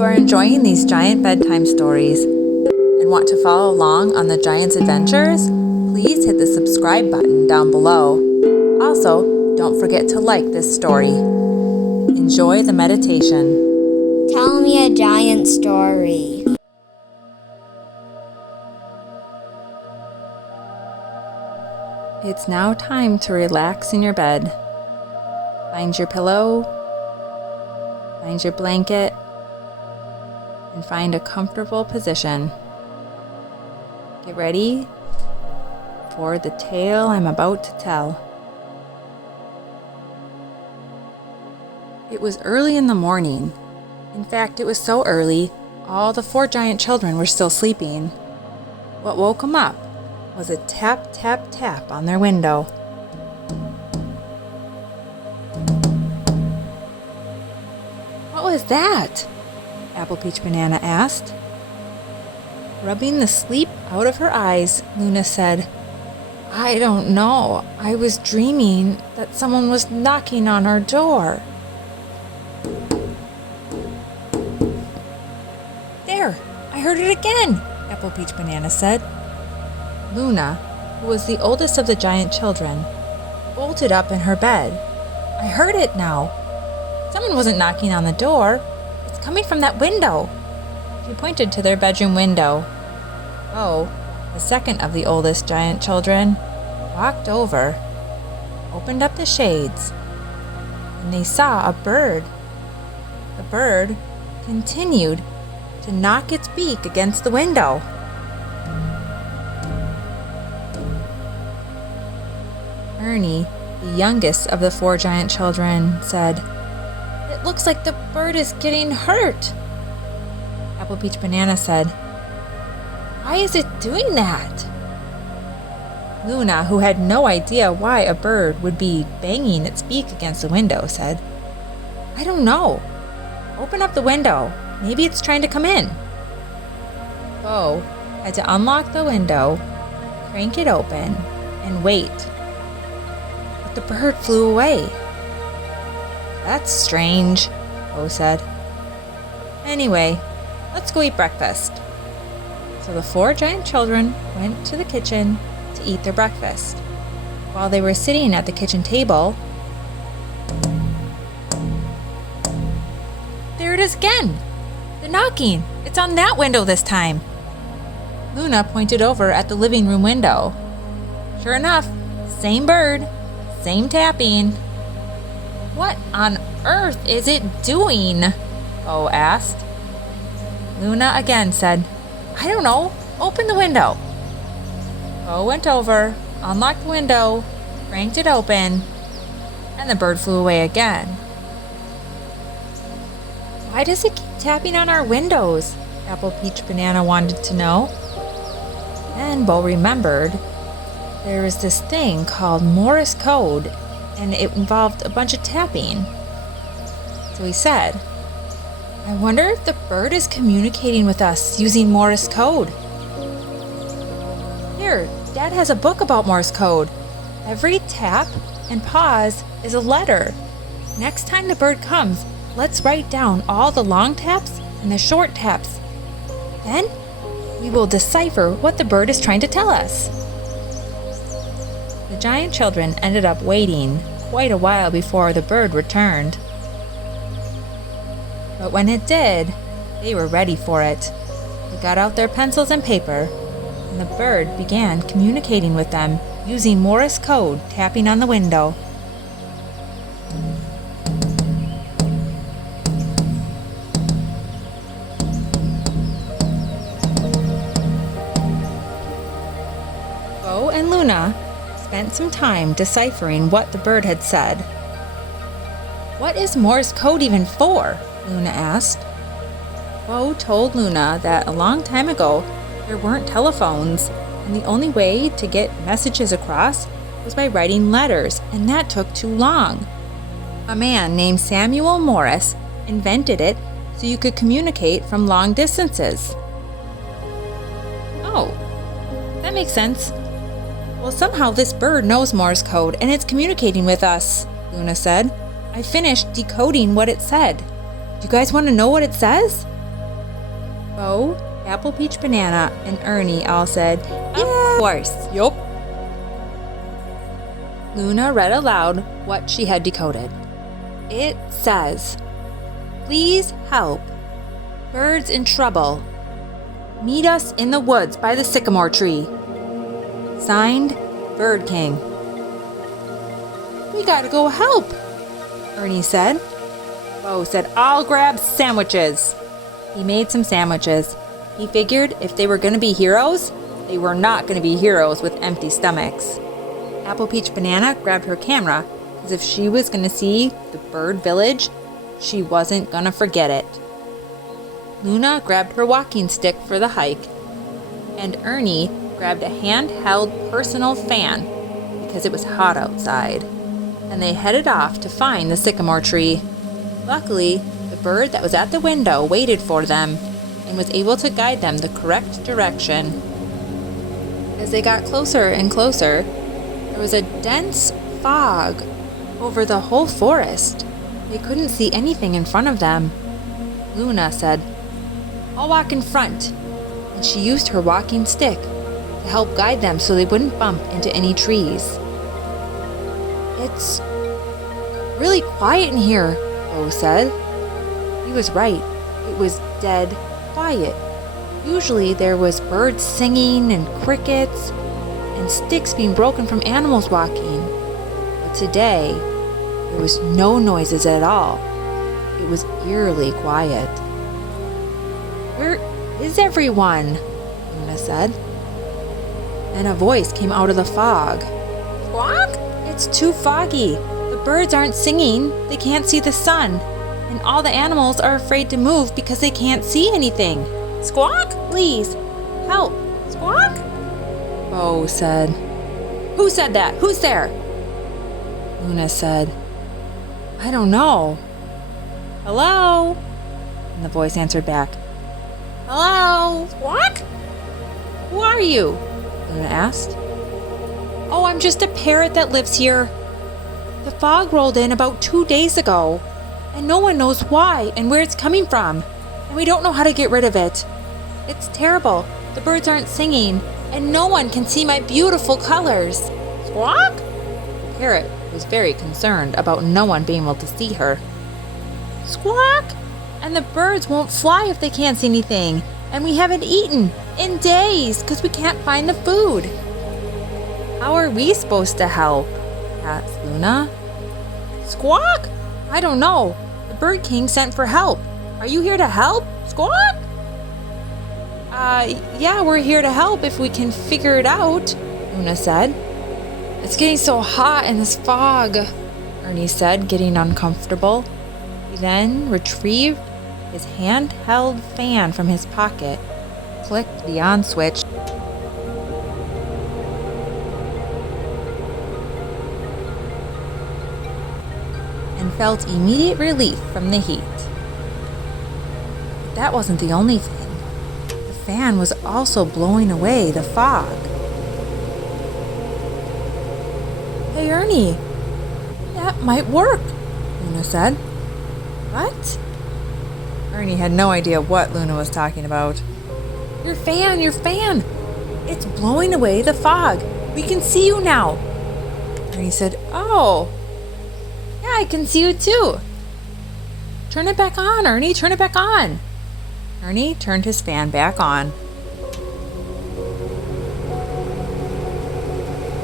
you are enjoying these giant bedtime stories and want to follow along on the giant's adventures, please hit the subscribe button down below. Also, don't forget to like this story. Enjoy the meditation. Tell me a giant story. It's now time to relax in your bed. Find your pillow, find your blanket, and find a comfortable position. Get ready for the tale I'm about to tell. It was early in the morning. In fact, it was so early, all the 4 giant children were still sleeping. What woke them up was a tap, tap, tap on their window. What was that? Apple Peach Banana asked. Rubbing the sleep out of her eyes, Luna said, "I don't know. I was dreaming that someone was knocking on our door." "There, I heard it again," Apple Peach Banana said. Luna, who was the oldest of the giant children, bolted up in her bed. "I heard it now. Someone wasn't knocking on the door. It's coming from that window." She pointed to their bedroom window. Bo, the second of the oldest giant children, walked over, opened up the shades, and they saw a bird. The bird continued to knock its beak against the window. Ernie, the youngest of the 4 giant children, said, "It looks like the bird is getting hurt." Apple Peach Banana said, "Why is it doing that?" Luna, who had no idea why a bird would be banging its beak against the window, said, "I don't know. Open up the window. Maybe it's trying to come in." Bo had to unlock the window, crank it open, and wait. But the bird flew away. "That's strange," Bo said. "Anyway, let's go eat breakfast." So the 4 giant children went to the kitchen to eat their breakfast. While they were sitting at the kitchen table, there it is again! The knocking! It's on that window this time! Luna pointed over at the living room window. Sure enough, same bird, same tapping. "What on earth is it doing?" Bo asked. Luna again said, "I don't know. Open the window." Bo went over, unlocked the window, cranked it open, and the bird flew away again. "Why does it keep tapping on our windows?" Apple Peach Banana wanted to know. Then Bo remembered there was this thing called Morse code, and it involved a bunch of tapping. So he said, "I wonder if the bird is communicating with us using Morse code." "Here, Dad has a book about Morse code. Every tap and pause is a letter. Next time the bird comes, let's write down all the long taps and the short taps. Then we will decipher what the bird is trying to tell us." The giant children ended up waiting quite a while before the bird returned. But when it did, they were ready for it. They got out their pencils and paper, and the bird began communicating with them using Morse code, tapping on the window. Bo and Luna spent some time deciphering what the bird had said. "What is Morse code even for?" Luna asked. Bo told Luna that a long time ago there weren't telephones, and the only way to get messages across was by writing letters, and that took too long. A man named Samuel Morse invented it so you could communicate from long distances. "Oh, that makes sense. Well, somehow this bird knows Morse code and it's communicating with us," Luna said. "I finished decoding what it said. Do you guys want to know what it says?" Bo, Apple Peach Banana, and Ernie all said, "Of course." Yup. Luna read aloud what she had decoded. It says, "Please help. Birds in trouble. Meet us in the woods by the sycamore tree. Signed, Bird King." "We gotta go help," Ernie said. Bo said, "I'll grab sandwiches." He made some sandwiches. He figured if they were going to be heroes, they were not going to be heroes with empty stomachs. Apple Peach Banana grabbed her camera, as if she was going to see the bird village, she wasn't going to forget it. Luna grabbed her walking stick for the hike, and Ernie grabbed a handheld personal fan because it was hot outside, and they headed off to find the sycamore tree. Luckily, the bird that was at the window waited for them and was able to guide them the correct direction. As they got closer and closer, there was a dense fog over the whole forest. They couldn't see anything in front of them. Luna said, "I'll walk in front," and she used her walking stick to help guide them so they wouldn't bump into any trees. "It's really quiet in here," Bo said. He was right. It was dead quiet. Usually there was birds singing and crickets and sticks being broken from animals walking. But today, there was no noises at all. It was eerily quiet. "Where is everyone?" Luna said. And a voice came out of the fog. "Squawk? It's too foggy. The birds aren't singing. They can't see the sun. And all the animals are afraid to move because they can't see anything. Squawk, please, help, squawk." Bo said, "Who said that? Who's there?" Luna said, "I don't know." "Hello?" And the voice answered back, "Hello, squawk? Who are you?" Luna asked. "Oh, I'm just a parrot that lives here. The fog rolled in about 2 days ago. And no one knows why and where it's coming from. And we don't know how to get rid of it. It's terrible. The birds aren't singing, and no one can see my beautiful colors. Squawk?" The parrot was very concerned about no one being able to see her. "Squawk? And the birds won't fly if they can't see anything. And we haven't eaten in days because we can't find the food." "How are we supposed to help?" asked Luna. "Squawk? I don't know. The Bird King sent for help. Are you here to help? Squawk?" Yeah, we're here to help if we can figure it out," Luna said. "It's getting so hot in this fog," Ernie said, getting uncomfortable. He then retrieved his handheld fan from his pocket, clicked the on switch, and felt immediate relief from the heat. But that wasn't the only thing. The fan was also blowing away the fog. "Hey, Ernie, that might work," Luna said. "What?" Ernie had no idea what Luna was talking about. Your fan! It's blowing away the fog. We can see you now." Ernie said, "Oh, yeah, I can see you too. Turn it back on, Ernie, turn it back on." Ernie turned his fan back on.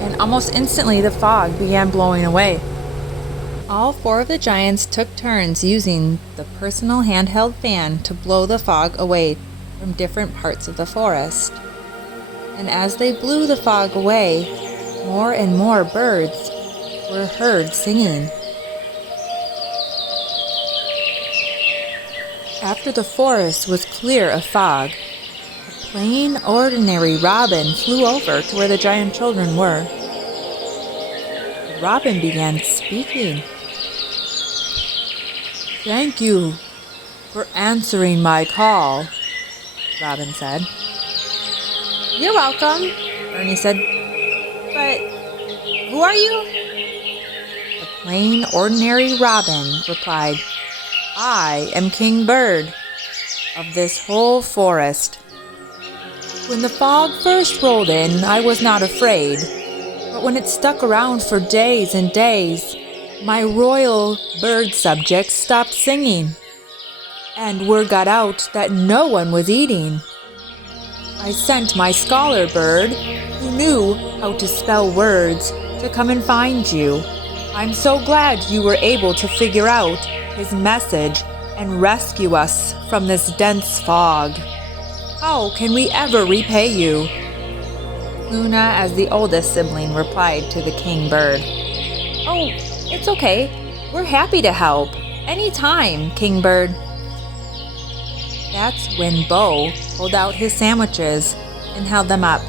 And almost instantly the fog began blowing away. All 4 of the giants took turns using the personal handheld fan to blow the fog away from different parts of the forest. And as they blew the fog away, more and more birds were heard singing. After the forest was clear of fog, a plain, ordinary robin flew over to where the giant children were. The robin began speaking. "Thank you for answering my call," Robin said. "You're welcome," Ernie said. "But who are you?" The plain, ordinary robin replied, "I am King Bird." of this whole forest. When the fog first rolled in, I was not afraid, but when it stuck around for days and days, my royal bird subjects stopped singing, and word got out that no one was eating. I sent my scholar bird, who knew how to spell words, to come and find you. I'm so glad you were able to figure out his message and rescue us from this dense fog. How can we ever repay you? Luna, as the oldest sibling, replied to the king bird. Oh, it's okay. We're happy to help. Anytime, king bird. That's when Bo pulled out his sandwiches and held them up.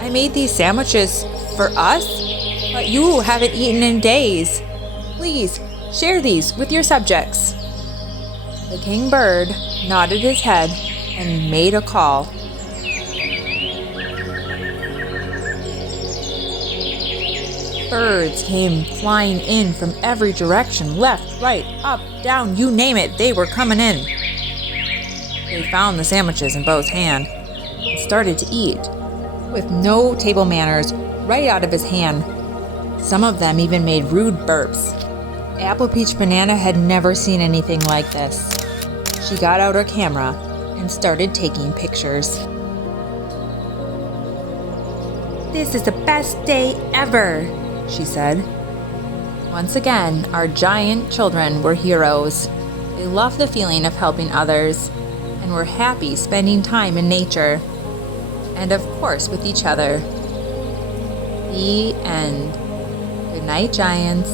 I made these sandwiches for us, but you haven't eaten in days. Please share these with your subjects. The king bird nodded his head and made a call. Birds came flying in from every direction, left, right, up, down, you name it, they were coming in. They found the sandwiches in Bo's hand and started to eat, with no table manners, right out of his hand. Some of them even made rude burps. Apple Peach Banana had never seen anything like this. She got out her camera and started taking pictures. This is the best day ever, she said. Once again, our giant children were heroes. They loved the feeling of helping others and were happy spending time in nature and, of course, with each other. The end. Good night, Giants.